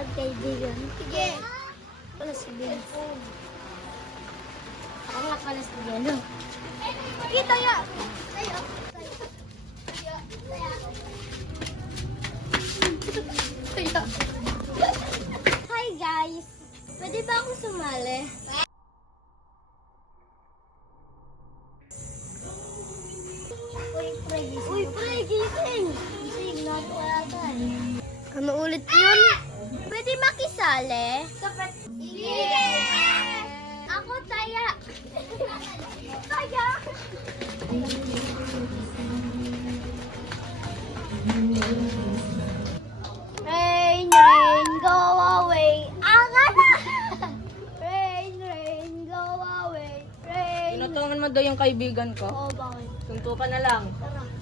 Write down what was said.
pagkaibigan. Sige. Pala si Ben. Ako nga pala si Beno. Kita ya! Tayo. Hi guys! Pwede ba ako sumali? Uy, pre, gising! Gising, wala Ano ulit yun? Pwede makisali? Sige! Ako, Taya! Taya! Rain, rain, go away! Angat na! Rain, rain, go away! Rain! Tinutungan mo daw yung kaibigan ko. Oo, bakit? Tuntukan na lang. Tara.